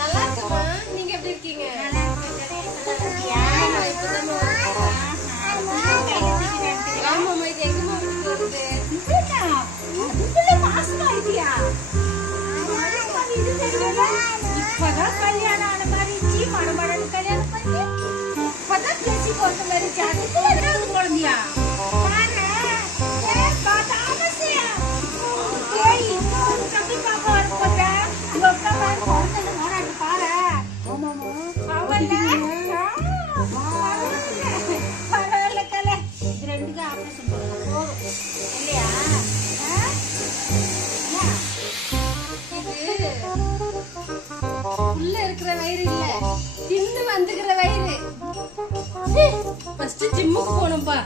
நல்லா இருக்குமா? நீங்க எப்படி இருக்கீங்க? ஆமாமா, இது எங்கம்மா விட்டு வருது? இப்பதான் கல்யாணம் ஆன மாதிரி இருந்துச்சு. மடமடன்னு கல்யாணம் பண்ணி இப்பதான் பேசி போட்ட மாதிரி இருந்துச்சு. அதுக்கு ரெண்டாவது குழந்தையா? உள்ள இருக்கிற வயிறு இல்ல, தின்னு வந்துக்கிற வயிறு. ஃபர்ஸ்ட் ஜிம்முக்கு போகணும்பா.